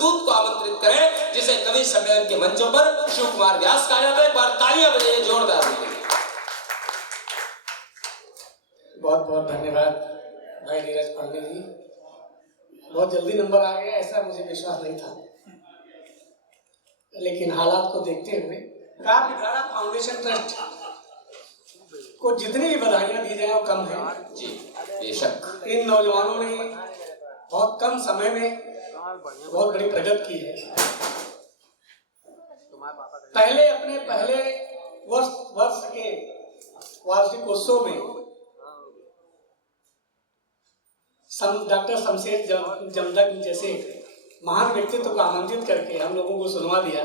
गुरुदूत को आमंत्रित करें, जिसे कवि सम्मेलन के मंचों पर शिव कुमार व्यास कहा जाता है। एक बार तालियां बजाइए जोरदार। बहुत बहुत धन्यवाद भाई नीरज पांडे जी। बहुत जल्दी नंबर आ गया, ऐसा मुझे विश्वास नहीं था, लेकिन हालात को देखते हुए काव्य धारा फाउंडेशन ट्रस्ट को जितनी भी बधाइयां दी जाए वो कम है जी। बेशक इन नौजवानों ने बहुत कम समय में बहुत बड़ी प्रगति की है। पहले अपने पहले वर्ष के वार्षिकोत्सव में डॉक्टर शमशेर जमदग्नि जैसे महान व्यक्तित्व को आमंत्रित करके हम लोगों को सुनवा दिया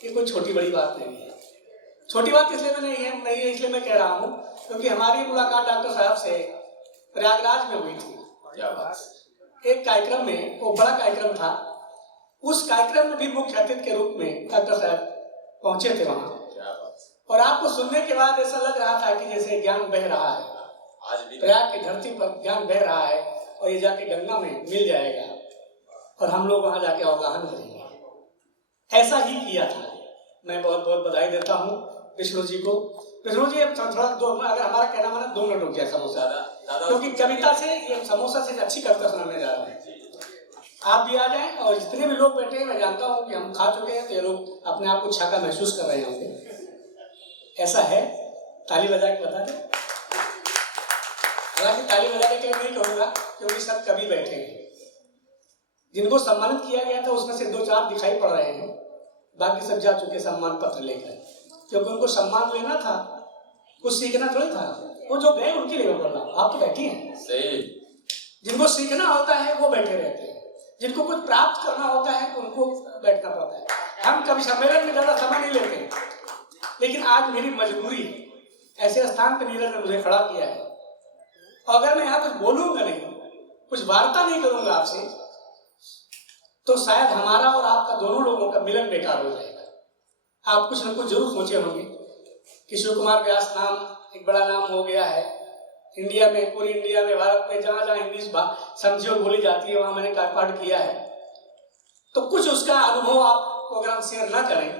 कि कोई छोटी बड़ी बात नहीं है। छोटी बात इसलिए मैं नहीं है इसलिए मैं कह रहा हूँ क्योंकि हमारी मुलाकात डॉक्टर साहब से प्रयागराज में हुई थी। क्या बात। एक कार्यक्रम में, वो बड़ा कार्यक्रम था, उस कार्यक्रम में भी मुख्य अतिथि के रूप में डॉक्टर साहब पहुंचे थे वहाँ। और आपको सुनने के बाद ऐसा लग रहा था कि जैसे ज्ञान बह रहा है, आज भी प्रयाग की धरती पर ज्ञान बह रहा है और ये जाके गंगा में मिल जाएगा और हम लोग वहां जाके अवगाहन करेंगे। ऐसा ही किया था। मैं बहुत बहुत बधाई देता हूँ विष्णु जी को। विष्णु जी थोड़ा अगर हमारा कहना माना 2 मिनट रुक जाए समोसा, क्योंकि कविता से ये समोसा से अच्छी कविता सुनाने जा रहा है। आप भी आ जाएं और जितने भी लोग बैठे हैं, मैं जानता हूँ कि हम खा चुके हैं तो ये लोग अपने आप को छाका महसूस कर रहे होंगे। ऐसा है, ताली बजा के बता दें। हालांकि ताली बजाने के लिए नहीं कहूँगा क्योंकि सब कवि बैठे हैं। जिनको सम्मानित किया गया था उसमें से 2-4 दिखाई पड़ रहे हैं, बाकी सब जा चुके सम्मान पत्र लेकर, क्योंकि उनको सम्मान लेना था, कुछ सीखना थोड़ी था। वो जो गए उनके लिए बोल रहा हूँ, आप तो बैठी हैं। सही। जिनको सीखना होता है वो बैठे रहते हैं, जिनको कुछ प्राप्त करना होता है उनको बैठना पड़ता है। हम कभी सम्मेलन में ज्यादा समय नहीं लेते, लेकिन आज मेरी मजबूरी है। ऐसे स्थान पर नीरज ने मुझे खड़ा किया है, अगर मैं यहाँ कुछ बोलूंगा नहीं, कुछ वार्ता नहीं करूंगा आपसे, तो शायद हमारा और आपका दोनों लोगों का मिलन बेकार हो जाएगा। आप कुछ न कुछ जरूर सोचे होंगे कि शिव कुमार व्यास नाम एक बड़ा नाम हो गया है इंडिया में, पूरी इंडिया में, भारत में, जहाँ जहाँ हिंदी समझी और बोली जाती है वहाँ मैंने पाठ किया है। तो कुछ उसका अनुभव आप अगर हम शेयर ना करें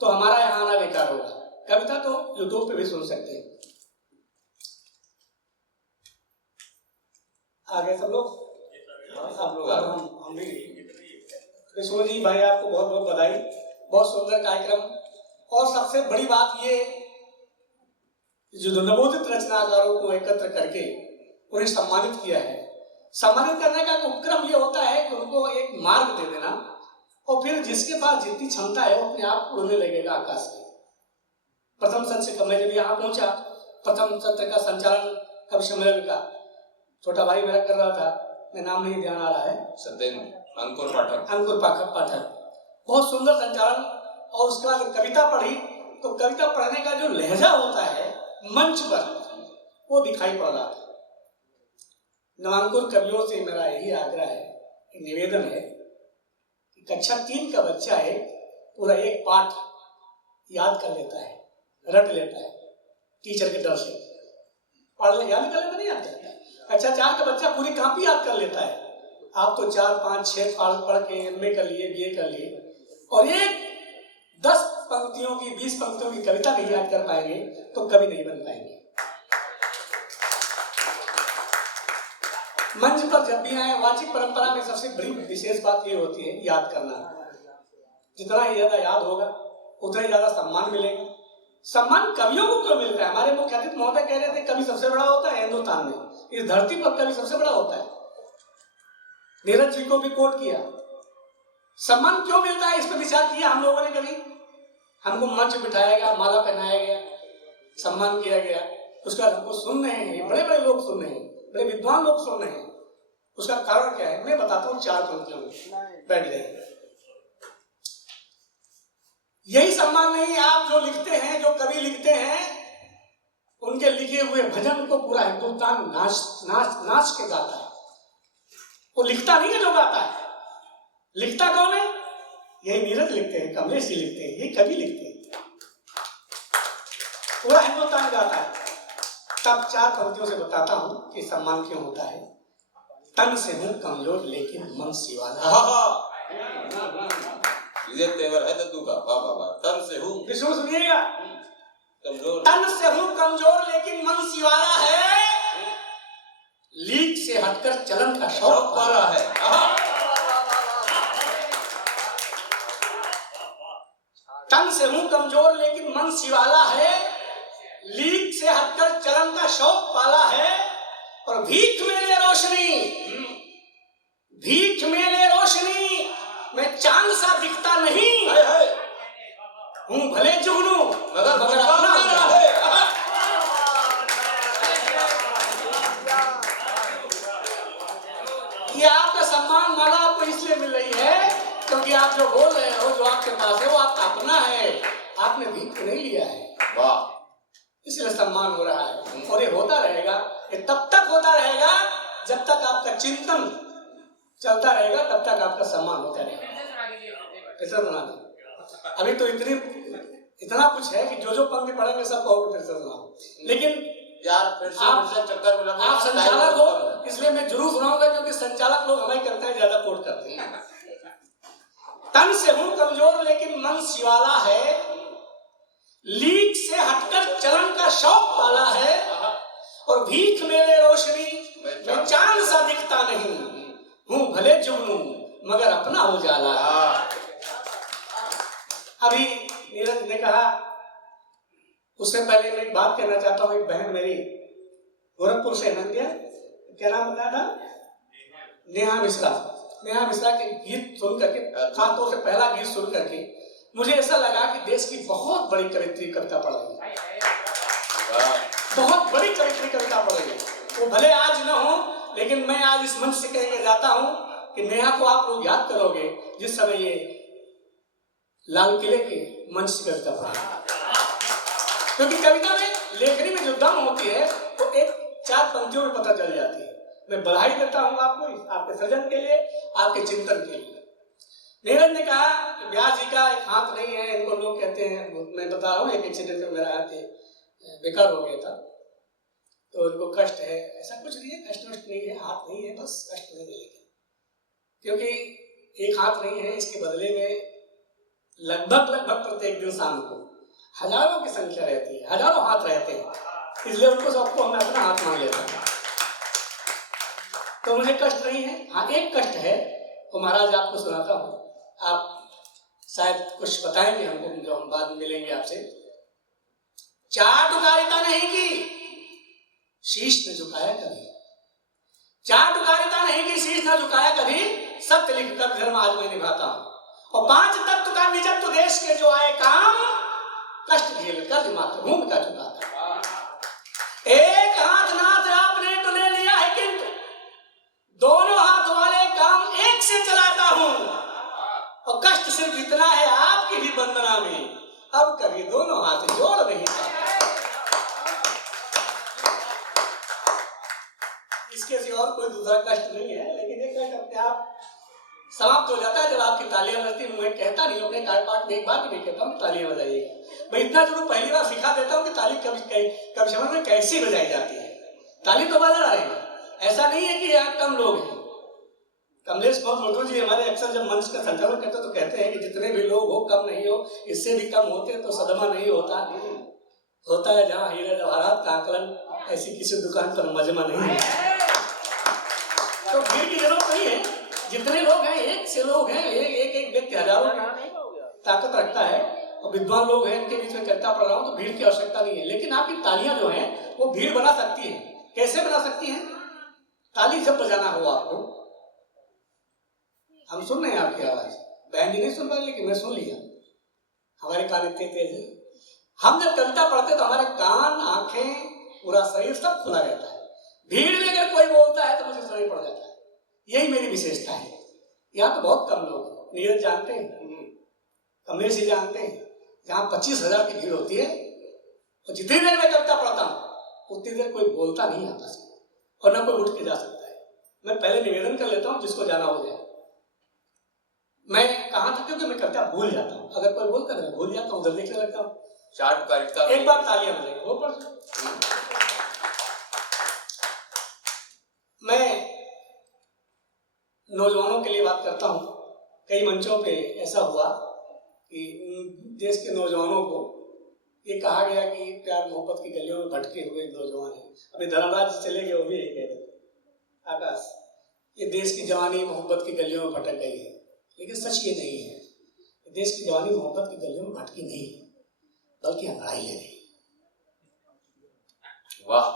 तो हमारा यहाँ आना बेकार होगा। कविता तो यूट्यूब पे भी सुन सकते हैं। आगे सब लोग हम भी। विष्णु जी भाई आपको बहुत बहुत बधाई, बहुत सुंदर कार्यक्रम। और सबसे बड़ी बात ये जो नवोदित रचनाकारों को एकत्र करके उन्हें सम्मानित किया है। सम्मानित करने का उपक्रम ये होता है कि उनको एक मार्ग दे देना और फिर जिसके पास जितनी क्षमता है वो अपने आप उड़ने लगेगा आकाश में। प्रथम सत्र से मैं जब यहाँ पहुंचा, प्रथम सत्र का संचालन कवि सम्मेलन का छोटा भाई मेरा कर रहा था, मैं नाम नहीं ध्यान आ रहा है, अंकुर पाठक। बहुत सुंदर संचालन। और उसके बाद कविता पढ़ी तो कविता पढ़ने का जो लहजा होता है मंच पर वो दिखाई पड़ रहा था। नवांकुर कवियों से मेरा यही आग्रह है, निवेदन है कि कक्षा 3 का बच्चा है पूरा एक पाठ याद कर लेता है, रट लेता है टीचर के डर से, याद कर लेता नहीं आता। कक्षा 4 का बच्चा पूरी कॉपी याद कर लेता है। आप तो 4, 5, 6 पढ़ के एमए कर लिए, बीए कर लिए, और एक 10 पंक्तियों की 20 पंक्तियों की कविता नहीं याद कर पाएंगे तो कभी नहीं बन पाएंगे। मंच पर जब भी आए, वाचिक परंपरा में सबसे बड़ी विशेष बात ये होती है याद करना। जितना ही ज्यादा याद होगा उतना ही ज्यादा सम्मान मिलेगा। सम्मान कवियों को क्यों मिलता है? हमारे मुख्य अतिथि महोदय कह रहे थे कवि सबसे बड़ा होता है हिंदुस्तान में, इस धरती पर कवि सबसे बड़ा होता है। नीरज जी को भी कोट किया। सम्मान क्यों मिलता है इस पर विचार किया हम लोगों ने कभी? हमको मंच बिठाया गया, माला पहनाया गया, सम्मान किया गया, उसका हमको सुन रहे हैं, बड़े बड़े लोग सुन रहे हैं, बड़े विद्वान लोग सुन रहे हैं। उसका कारण क्या है मैं बताता हूँ 4 पंक्तियों में, बैठ जाइए। यही सम्मान नहीं, आप जो लिखते हैं, जो कवि लिखते हैं, उनके लिखे हुए भजन को पूरा हिंदुस्तान नाच के गाता है। वो लिखता नहीं है जो गाता है। लिखता कौन है? यही नीरज लिखते हैं, कमलेश जी लिखते हैं, यही कवि लिखते हैं, पूरा हिंदुस्तान गाता है। तब 4 पंक्तियों से बताता हूं कि सम्मान क्यों होता है। तन से हूं कमजोर लेकिन मन सिवाला, ये तेवर है दद्दू का। वाह वाह वाह। तन से हूँ विष्णु सुनिएगा, कमजोर, तन से हूँ कमजोर लेकिन मन शिवाला है, लीक से हटकर चलन का शौक वाला है। तन से हूँ कमजोर लेकिन मन शिवाला है, लीक से हटकर चलन का शौक पाला है, और भीख में ले रोशनी, भीख में ले रोशनी, मैं चांद सा दिखता नहीं, हूँ भले जुगनू मगर अपना है। ये आपका सम्मान माला आपको इसलिए मिल रही है क्योंकि आप जो बोल रहे हो, जो आपके पास है वो आपका अपना है, आपने भीख नहीं लिया है। वाह, इसलिए सम्मान हो रहा है, और ये होता रहेगा, ये तब तक होता रहेगा जब तक आपका चिंतन चलता रहेगा, तब तक आपका सम्मान होता रहेगा। ऐसा सुना दे, अभी तो इतना कुछ है कि जो पंक्ति पढ़ेंगे सब कहोगे फिर से सुनाओ, लेकिन यार फिर से चक्कर में लगा। आप संचालक हो इसलिए मैं जरूर सुनाऊंगा, क्योंकि संचालक लोग हमें करते हैं, ज्यादा कोट करते हैं। तन से हूं कमजोर लेकिन मन शिवाला है, लीक से हटकर चलन का शौक पाला है, और भीख मेरे रोशनी मैं चांद सा दिखता नहीं, हूं भले जुगनू मगर अपना उजाला। अभी नीरज ने कहा, उससे पहले मैं एक बात कहना चाहता हूँ। एक बहन मेरी गोरखपुर से नंदिया, क्या नाम बताया था, नेहा मिश्रा, नेहा मिश्रा के गीत सुन करके, खासतौर से पहला गीत सुन करके मुझे ऐसा लगा कि देश की बहुत बड़ी कवित्री कविता पढ़ रही है, बहुत बड़ी कवित्री कविता पढ़ रही है। वो भले आज न हो, लेकिन मैं आज इस मंच से कह के जाता हूँ कि नेहा को आप लोग याद करोगे जिस समय ये लाल किले के मंच से कविता पढ़ा, क्योंकि कविता में लेखनी में जो दम होती है वो एक चार पंक्तियों में पता चल जाती है। मैं बधाई देता हूँ आपको आपके सृजन के लिए, आपके चिंतन के लिए। नीरज ने कहा कि व्यास जी का एक हाथ नहीं है, इनको लोग कहते हैं, मैं बता रहा हूँ, एक एक्सीडेंट में मेरा हाथ बेकार हो गया था तो इनको कष्ट है। ऐसा कुछ नहीं है, कष्ट नहीं है, हाथ नहीं है, बस कष्ट नहीं है, लेकिन क्योंकि एक हाथ नहीं है, इसके बदले में लगभग प्रत्येक दिन शाम को हजारों की संख्या रहती है, हजारों हाथ रहते हैं, इसलिए उनको सबको हमें अपना हाथ मान लेते हैं। तो मुझे कष्ट नहीं है। हाँ, एक कष्ट है, तो महाराज आपको सुनाता हूँ, आप शायद कुछ बताएंगे हमको जो हम बाद में मिलेंगे आपसे। चाटुकारिता नहीं की, शीश न झुकाया कभी, चाटुकारिता नहीं की, शीश न झुकाया कभी, सत्य लिख कर धर्म आज मैं निभाता हूँ, और 5 तत्व का निजत्व तो देश के जो आए काम, कष्ट झेल कर मातृभूमि का चुकाता। एक हाथ नाथ आपने तो ले लिया है, किंतु दोनों हाथ वाले काम एक से चलाता हूं, और कष्ट सिर्फ इतना है आपकी भी वंदना में, अब कभी दोनों हाथ जोड़ नहीं पाता। इसके सिवा और कोई दूसरा कष्ट नहीं है, लेकिन ये कष्ट अपने आप समाप्त हो जाता है जब आपकी तालियां बजती हैं। मैं कहता नहीं, अपने पाठ में एक बार भी नहीं कहता हूँ तालियां बजाइएगा, मैं इतना जरूर पहली बार सिखा देता हूँ कि ताली कभी समझ में कैसी बजाई जाती है। ताली तो बजा रहेगा, ऐसा नहीं है कि यहाँ कम लोग हैं। कमलेश मुर्मू जी हमारे अक्सर जब मंच का संचालन करते तो कहते हैं कि जितने भी लोग हो कम नहीं हो, इससे भी कम होते तो सदमा नहीं होता, होता है जहाँ हीरा जवाहरात का आकलन, ऐसी किसी दुकान पर मजमा नहीं है। तो भीड़ की जरूरत नहीं है, जितने लोग हैं, एक से लोग हैं, एक व्यक्ति हजारों ताकत रखता है, और विद्वान लोग हैं, इनके बीच में चर्चा पढ़ रहा हूँ, तो भीड़ की आवश्यकता नहीं है। लेकिन आपकी तालियां जो हैं वो भीड़ बना सकती है। कैसे बना सकती हैं? ताली जब बजाना हो आपको, हम सुन रहे हैं आपकी आवाज, बहन जी नहीं सुन पाए, लेकिन मैं सुन लिया, हमारे कान इतने तेज है। हम जब कविता पढ़ते तो हमारे कान, आंखें, पूरा शरीर सब खुला रहता है। भीड़ में अगर कोई बोलता है तो मुझे सुनाई पड़ जाता है, यही मेरी विशेषता है। यहाँ तो बहुत कम लोग हैं, नीरज जानते हैं, कमलेश जी जानते हैं, जहाँ 25,000 की भीड़ होती है, तो जितनी देर मैं कविता पढ़ता हूँ उतनी देर कोई बोलता नहीं आपस में, और ना कोई उठ के जा सकता है। मैं पहले निवेदन कर लेता हूँ, जिसको जाना हो जाए। मैं कहाँ था, क्योंकि मैं कविता भूल जाता हूँ, अगर कोई बोलता है मैं भूल जाता हूँ, उधर देखने लगता हूँ। एक बार तालियां बजाएंगे, वो पर मैं नौजवानों के लिए बात करता हूँ, कई मंचों पे ऐसा हुआ कि देश के नौजवानों को ये कहा गया कि प्यार मोहब्बत की गलियों में भटके हुए नौजवान हैं। अभी धर्मराज चले गए, वो भी यही कह रहे थे, आकाश, ये देश की जवानी मोहब्बत की गलियों में भटक गई है। लेकिन सच ये नहीं है, देश की जवानी मोहब्बत की गलियों में भटकी नहीं है, बल्कि अंगड़ाई ले रही है। वाह।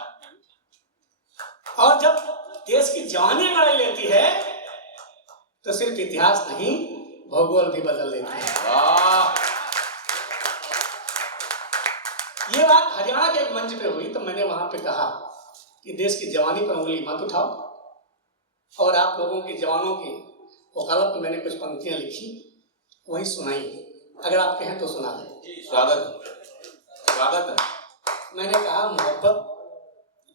और जब देश की जवानी अंगड़ाई लेती है तो सिर्फ इतिहास नहीं, भूगोल भी बदल देती है। वाह। ये बात हरियाणा के एक मंच पे हुई, तो मैंने वहां पे कहा कि देश की जवानी पर उंगली मत उठाओ, और आप लोगों के जवानों की वकालत में मैंने कुछ पंक्तियां लिखी, वही सुनाई। अगर आप कहें तो सुना दें। स्वागत है। मैंने कहा मोहब्बत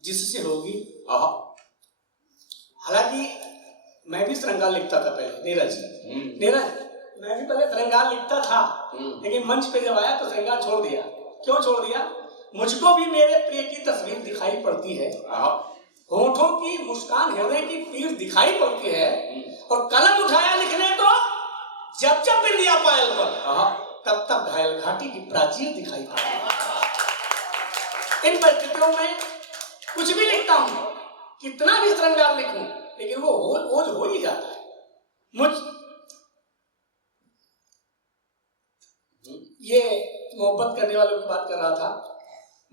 जिससे होगी, हालांकि मैं भी श्रृंगार लिखता था पहले, नीरज, मैं भी पहले श्रृंगार लिखता था, लेकिन मंच पे जब आया तो श्रृंगार छोड़ दिया। क्यों छोड़ दिया? मुझको भी मेरे प्रिय की तस्वीर दिखाई पड़ती है, होठों की मुस्कान, हृदय की पीर दिखाई पड़ती है, और कलम उठाया लिखने को जब जब बिंदिया पायल पर, तब तब घायल घाटी की प्राचीर दिखाई पड़ती है। इन परिस्थितियों में कुछ भी लिखता हूं, कितना भी श्रृंगार लिखूं, लेकिन वो ओझ हो ही जाता है। ये मोहब्बत करने वालों की बात कर रहा था।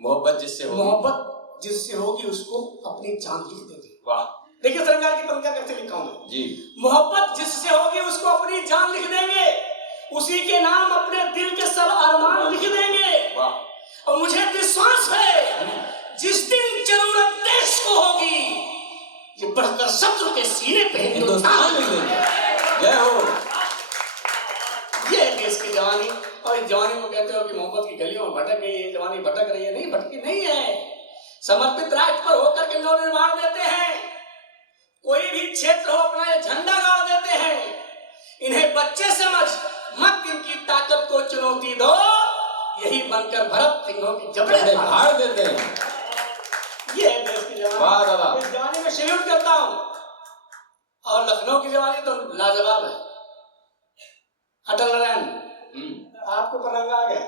मोहब्बत जिससे होगी उसको अपनी जान लिख देंगे। वाह। देखिए श्रृंगार की पंक्तियां कैसे लिखा हूं जी। मोहब्बत जिससे होगी उसको अपनी जान लिख देंगे, उसी के नाम अपने दिल के सब अरमान लिख देंगे। वाह। और मुझे विश्वास है जिस दिन जरूरत देश को होगी, ये बढ़कर शत्रु के सीने पे हिंदुस्तान लिख देंगे। जय हो। ये देश की जवानी। और इस जवानी को कहते हो कि मोहब्बत की गलियों में भटक गई है, जवानी भटक रही है। नहीं, भटकी नहीं है। समर्पित राष्ट्र पर होकर के नवनिर्माण देते हैं, कोई भी क्षेत्र हो अपना ये झंडा गाड़ देते हैं। इन्हें बच्चे समझ मत इनकी ताकत को चुनौती दो, यही बनकर भरत सिंहों की जबड़े फाड़ देते हैं। ये है देश की जवानी। इस जवानी में सैल्यूट करता हूं। और लखनऊ की जवानी तो लाजवाब है। अटल नारायण, आपको पर रंग आ गया।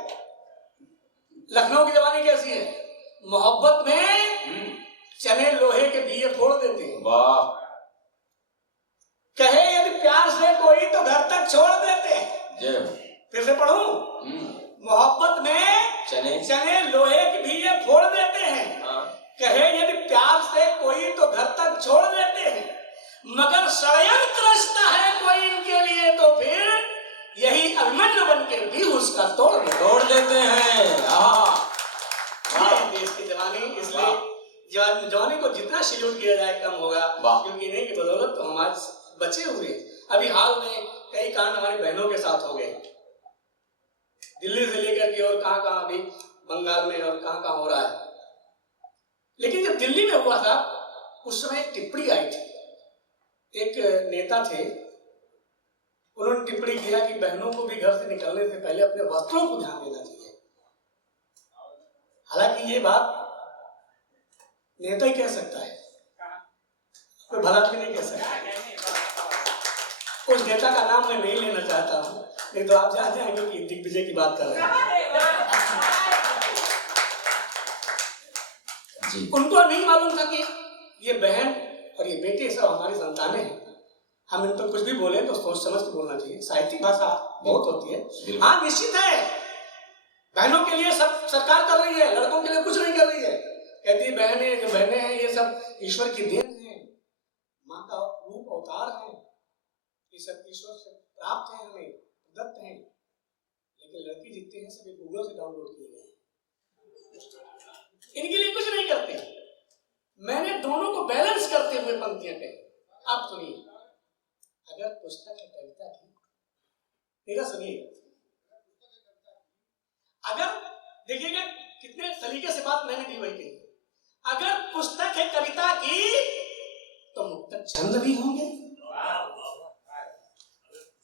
लखनऊ की जवानी कैसी है? मोहब्बत में चने लोहे के दिए फोड़ देते हैं। वाह। कहे यदि प्यार से कोई तो घर तक छोड़ देते हैं। फिर से पढ़ूं। मोहब्बत में चने लोहे के दिए फोड़ देते हैं। कहे यदि प्यार से कोई तो घर तक छोड़ देते हैं, मगर षड्यंत्र रचता है कोई इनके लिए तो फिर यही अभिमन्यु बन के भी उसका तोड़ देते हैं। देश की जवानी। इसलिए जवानी को जितना सैल्यूट किया जाए कम होगा, क्योंकि इन्हीं की बदौलत तो हम आज बचे हुए। अभी हाल में कई कांड हमारी बहनों के साथ हो गए, दिल्ली से लेकर के और कहां अभी बंगाल में और कहां हो रहा है। लेकिन जब दिल्ली में हुआ था उस समय एक टिप्पणी आई थी, एक नेता थे, उन्होंने टिप्पणी किया कि बहनों को भी घर से निकलने से पहले अपने वस्त्रों को ध्यान देना चाहिए। हालांकि ये बात नेता ही कह सकता है, कोई भला भी नहीं कह सकता। उस नेता का नाम मैं नहीं लेना चाहता हूं, नहीं तो आप जान जाएंगे कि दिग्विजय की बात कर रहे हैं। उनको नहीं मालूम था कि ये बहन और ये बेटे सब हमारी संतानें हैं। हम इन पर कुछ भी बोले तो सोच समझ के बोलना चाहिए। साहित्यिक भाषा बहुत होती है। हाँ, निश्चित है, बहनों के लिए सब सरकार कर रही है, लड़कों के लिए कुछ नहीं कर रही है। कहती बहनें, जो बहनें हैं ये सब ईश्वर की देन है, माँ का रूप अवतार है, ये सब ईश्वर से प्राप्त है, हमें दत्त है। लेकिन लड़की जितने हैं सब गूगल से डाउनलोड किए गए, इनके लिए कुछ नहीं करते। मैंने दोनों को बैलेंस करते हुए पंक्तियां कही। आप सुनिए, अगर पुस्तक है कविता की, मेरा सुनिए, अगर देखिएगा कितने सलीके से बात मैंने भी वही कही। अगर पुस्तक है कविता की तो मुक्तक छंद भी होंगे।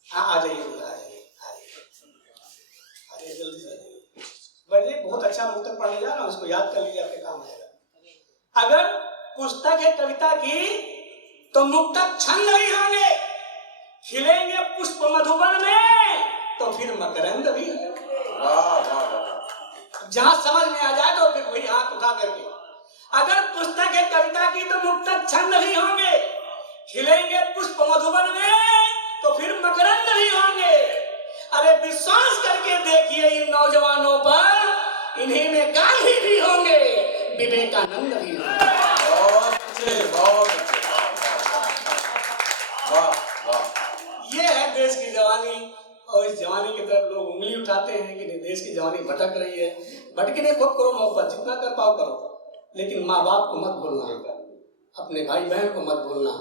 हाँ, आ जाइए जल्दी से। बड़े बहुत अच्छा मुक्तक पढ़ने जा रहा हूं, उसको याद कर लीजिए, आपके काम आएगा। अगर पुस्तक है कविता की तो मुक्तक छंद नहीं होंगे, खिलेंगे पुष्प मधुबन में तो फिर मकरंद भी जहां समझ में आ जाए तो फिर वही हाथ उठा करके, अगर पुस्तक है कविता की तो मुक्तक छंद भी होंगे, खिलेंगे पुष्प मधुबन में तो फिर मकरंद भी होंगे। अरे विश्वास करके देखिए इन नौजवानों पर, इन्हीं में गांधी भी होंगे, विवेकानंद भी होंगे। बहुत अच्छे, बहुत अच्छे, वाह वाह। ये है देश की जवानी, और इस जवानी की तरफ लोग उंगली उठाते हैं कि देश की जवानी भटक रही है। भटकने खुद करो, मोहब्बत जितना कर पाओ करो, लेकिन माँ बाप को मत भूलना, अपने भाई बहन को मत भूलना।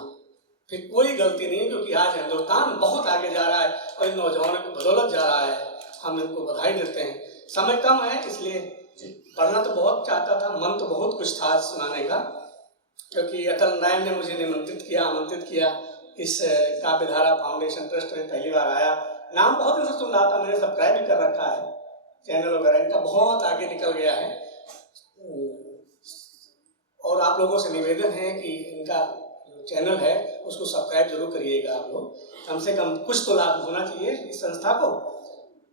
फिर कोई गलती नहीं, क्योंकि आज हिंदुस्तान बहुत आगे जा रहा है और इन नौजवानों की बदौलत जा रहा है। हम इनको बधाई देते हैं। समय कम है इसलिए पढ़ना तो बहुत चाहता था, मन तो बहुत कुछ था सुनाने का, क्योंकि अटल नारायण ने मुझे आमंत्रित किया इस काव्यधारा फाउंडेशन ट्रस्ट में पहली बार आया। नाम बहुत दिन से सुन रहा था, मैंने सब्सक्राइब भी कर रखा है, चैनल वगैरह इनका बहुत आगे निकल गया है। और आप लोगों से निवेदन है कि इनका जो चैनल है उसको सब्सक्राइब जरूर करिएगा आप लोग, कम से कम कुछ तो लाभ होना चाहिए इस संस्था को।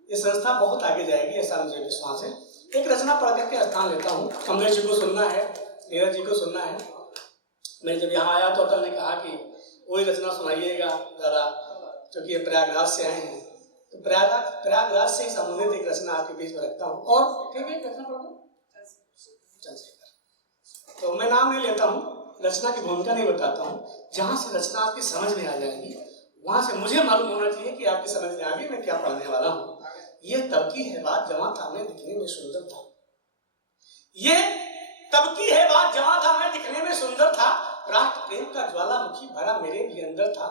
ये संस्था बहुत आगे जाएगी ऐसा मुझे विश्वास है। एक रचना पढ़ करके स्थान लेता हूँ। कमलेश जी को सुनना है, नीरज जी को सुनना है। मैं जब यहाँ आया तो अटल ने कहा कि वही रचना सुनाइएगा ज़रा, क्योंकि ये प्रयागराज से आए हैं, तो प्रयागराज से ही संबंधित एक रचना आपके बीच में रखता हूँ। और रचना पढ़ दो, तो मैं नाम नहीं लेता हूँ, रचना की भूमिका नहीं बताता हूँ। जहाँ से रचना आपकी समझ में आ जाएगी वहां से मुझे मालूम होना चाहिए कि आपकी समझ में आ गई मैं क्या पढ़ने वाला हूँ। ये तब की है बात जवां था मैं दिखने में सुंदर था, ये तब की है बात जवां था मैं दिखने में सुंदर था, राष्ट्र प्रेम का ज्वालामुखी भरा मेरे भी अंदर था।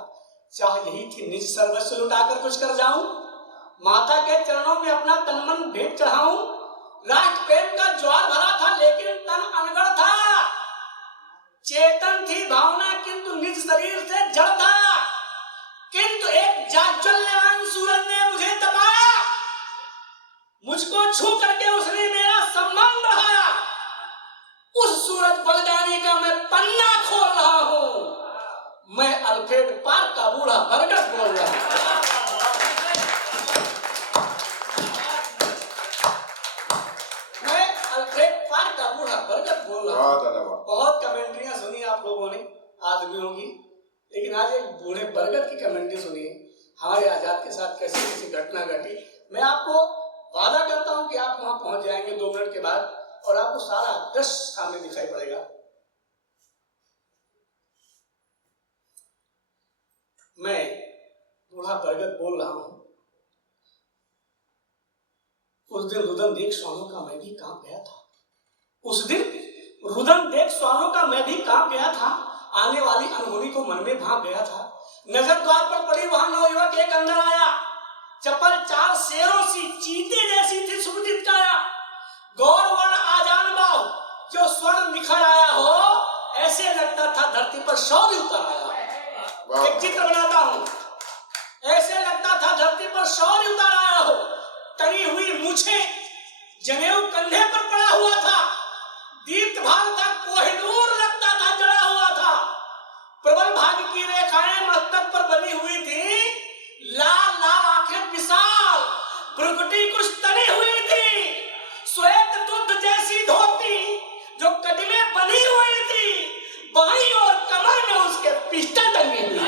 चाह यही थी निज सर्वस्व लुटाकर कुछ कर जाऊं, माता के चरणों में अपना तन मन भेंट चढ़ाऊं। राष्ट्र प्रेम का ज्वार भरा था लेकिन तन अनगढ़ था, चेतन थी भावना किंतु निज शरीर से जड़ था। किंतु एक जाज्वल्यमान सूरज ने मुझे तपाया, मुझको छू करके उसने मेरा सम्मान बढ़ाया। उस सूरज बलिदानी का मैं पन्ना खोल रहा हूं, मैं अल्फ्रेड पार्क का बूढ़ा बरगद बोल रहा हूं। मैं अल्फ्रेड पार्क का बूढ़ा बरगद बोल रहा हूं। बहुत कमेंट्रियां सुनी आप लोगों ने आदमियों की, लेकिन आज एक बूढ़े बरगद की कमेंट्री सुनिए हमारे आजाद के साथ कैसी कैसी घटना घटी। मैं आपको वादा करता हूं कि आप वहां पहुंच जाएंगे 2 मिनट के बाद और आपको सारा दृश्य सामने दिखाई पड़ेगा। मैं बूढ़ा बरगद बोल रहा हूं। उस दिन रुदन देख स्वानों का मैं भी कांप गया था, उस दिन रुदन देख स्वानों का मैं भी कांप गया था, आने वाली अनहोनी को मन में भांप गया था। नजर द्वार पर पड़ी वहां नौयुवक एक अंदर आया, चप्पल 4 शेरों सी चीते जैसी थी सुगठित काया, गौर वर्ण आजान बाहु जो स्वर्ण निखर आया हो, ऐसे लगता था धरती पर शौर्य उतर आया। एक चित्र बनाता हूं, ऐसे लगता था धरती पर शौर्य उतर आया हो। तनी हुई मूछें, जनेऊ कंधे पर पड़ा हुआ था, दीप्त भाल था कोहिनूर लगता था जड़ा हुआ था। प्रबल भाग की रेखाएं मस्तक पर बनी हुई थी, लाल लाल आंखें विशाल, भ्रुकुटी कुछ तनी हुई थी, श्वेत दूध जैसी धोती जो कटी में बनी हुई थी, बाईं और कमर में उसके पिस्टल टंगी हुई थी।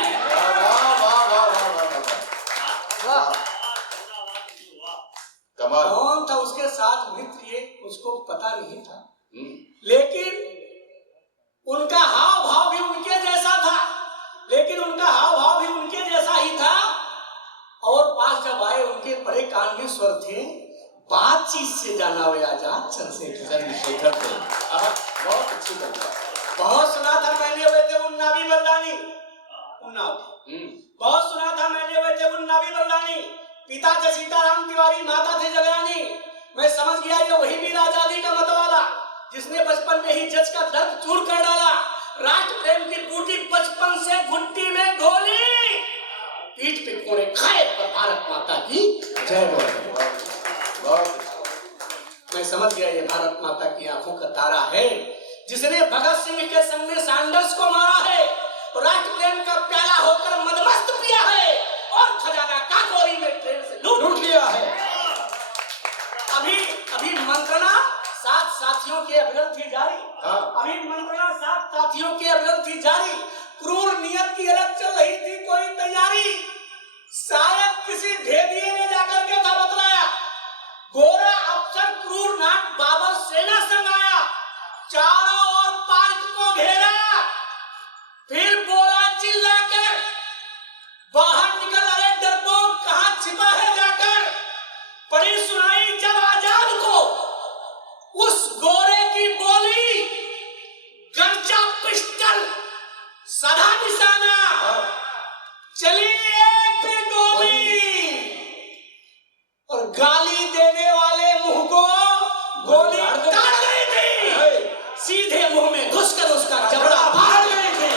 कौन था उसके साथ मित्र ये उसको पता नहीं था, लेकिन उनका हाव भाव भी उनके जैसा था, लेकिन उनका हाव भाव भी उनके जैसा ही था। और पास जब आए उनके बड़े कान में स्वर थे, बातचीत से जाना हुआ आजाद चंद्रशेखर थे। बहुत अच्छी बात, बहुत सुना था मैंने हुए थे उन्नावी बलिदानी, बहुत सुना था मैंने हुए थे उन्नावी बलिदानी। पिता थे सीताराम तिवारी, माता थे जगरानी। मैं समझ गया ये वही वीर आजादी का मतवाला, जिसने बचपन में ही जज का दर्द चूर कर डाला। राष्ट्र प्रेम की बूटी बचपन से घुट्टी में घोली, पीठ पे कोड़े खाए पर भारत माता की जय बोले। मैं समझ गया ये भारत माता की आंखों का तारा है, जिसने भगत सिंह के संग में सैंडर्स को मारा है, राष्ट्र प्रेम का प्याला होकर मदमस्त पिया है। खजाना काकोरी में ट्रेन से लूट लिया है। अभी मंत्रणा 7 साथियों के अविरल थी जारी। हाँ। अभी मंत्रणा 7 साथियों के अविरल थी जारी। क्रूर नियत की अलग चल रही थी कोई तैयारी। शायद किसी भेदिये ने जाकर के था बतलाया। गोरा अफसर क्रूर नाग बाबर सेना संग आया। चारों ओर पार्क को घेरा। फिर बोला चिल्लाकर, बाहर निकल, अरे डरपोक कहां छिपा है जाकर। पड़ी सुनाई जब आजाद को उस गोरे की बोली, गंजा पिस्टल सदा निशाना। चली एक फिर गोली और गाली देने वाले मुंह को गोली काट गई थी। सीधे मुंह में घुसकर उसका जबड़ा फाड़ गई थी।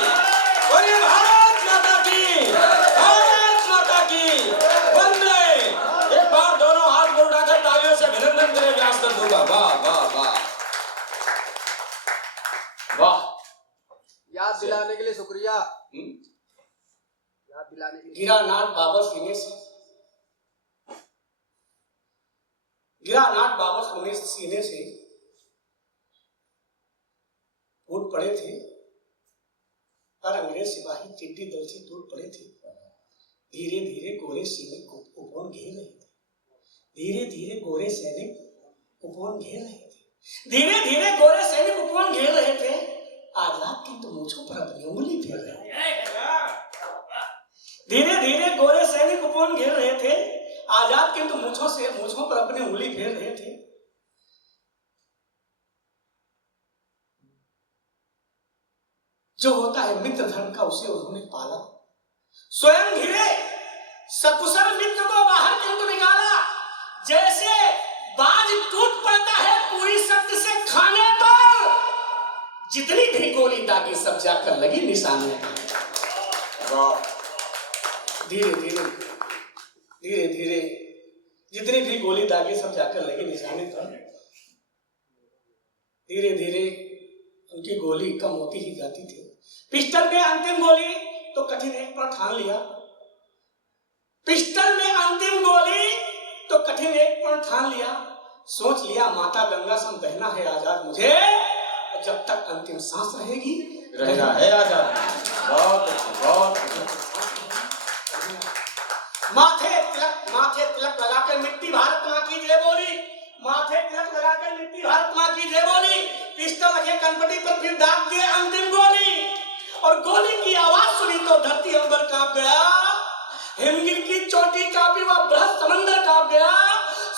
बोलिए भारत माता की, भारत माता की वंदे। एक बार दोनों हाथ में उठाकर तालियों से अभिनंदन करें व्यास तंतु का। वाह वाह वाह वाह। याद दिलाने के लिए शुक्रिया। याद दिलाने के लिए। गिरा नाट बाबर सीने से, गिरा नाट बाबर सीने से टूट पड़े थे और अंग्रेज सिपाही टिड्डी दल से टूट पड़े थे। धीरे धीरे गोरे सैनिक उपवन घेर रहे थे। धीरे धीरे गोरे सैनिक उपवन घेर रहे थे। धीरे धीरे गोरे सैनिक उपवन घेर रहे थे। आजाद किंतु मूंछों पर अपनी उंगली फेर रहे थे। धीरे धीरे गोरे सैनिक उपवन घेर रहे थे। आजाद किंतु मूंछों पर अपनी उंगली फेर रहे थे। जो होता है मित्र धर्म का, उसे उन्होंने पाला। स्वयं घिरे सकुशल मित्र को बाहर किंतु निकाला। जैसे बाज टूट पड़ता है पूरी शक्ति से खाने पर, जितनी भी गोली दागी सब जाकर लगी निशाने पर। धीरे धीरे धीरे धीरे जितनी भी गोली दागी सब जाकर लगी निशाने पर। धीरे धीरे उनकी गोली कम होती ही जाती थी। पिस्टल में अंतिम गोली तो कठिन एक पर ठान लिया। पिस्टल में अंतिम गोली तो कठिन एक पर ठान लिया। सोच लिया माता गंगा सम बहना है आजाद मुझे, जब तक अंतिम सांस रहेगी रहना है आजाद। बहुत अच्छे, बहुत अच्छे। माथे तिलक लगाकर मिट्टी भारत मां की जय बोली। माथे तिलक लगाकर मिट्टी भारत मां की जय बोली। पिस्टल रखे कनपटी पर, फिर दाग दिए अंतिम गोली। और गोली की आवाज सुनी तो धरती अंबर कांप गया। हिमगिर की चोटी कांपी, वह बृहद समंदर कांप गया।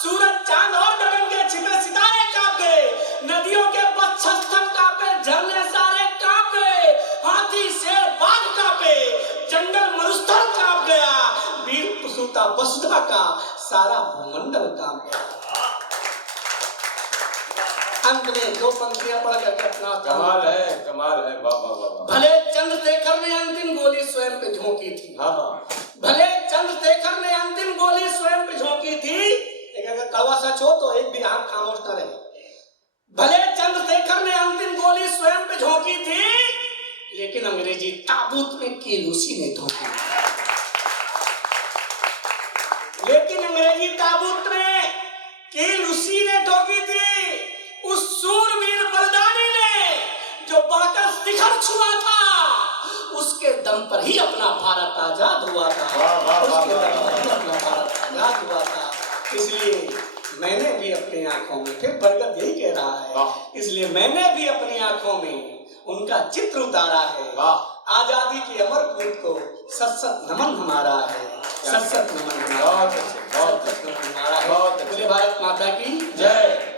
सूरज चांद और गगन के छिपे सितारे कांप गए। नदियों के बच्छस्थल कांपे, झरने सारे कांप गए। हाथी शेर बाघ कांपे, जंगल मरुस्थल कांप गया। वीर प्रसूता वसुधा का सारा भूमंडल कांप गया। अंत में 2 पंक्तियां पढ़ करके अपना कमाल है। वाह वाह वाह। भले चंद्रशेखर ने अंतिम गोली स्वयं पे झोंकी थी। हाँ हाँ। भले चंद्रशेखर ने अंतिम गोली स्वयं पे झोंकी थी। लेकिन अगर कड़वा सच हो तो एक भी आंख खामोश न रहे। भले चंद्रशेखर ने अंतिम गोली स्वयं पे झोंकी थी, लेकिन अंग्रेजी ताबूत में केलूसी ने ठोकी। लेकिन अंग्रेजी ताबूत में केलूसी ने ठोकी थी। उस सूरवीर बलिदानी ने जो बढ़कर शिखर छुआ था, उसके दम पर ही अपना भारत आजाद हुआ था। उसके दम पर ही अपना भारत आजाद हुआ था। इसलिए मैंने भी अपनी आंखों में, फिर बरगद यही कह रहा है, इसलिए मैंने भी अपनी आंखों में उनका चित्र उतारा है। आजादी की अमर पूत को सत सत नमन हमारा है। सत सत नमन हमारा है। बहुत अच्छे, बहुत अच्छे। बोले भारत माता की जय।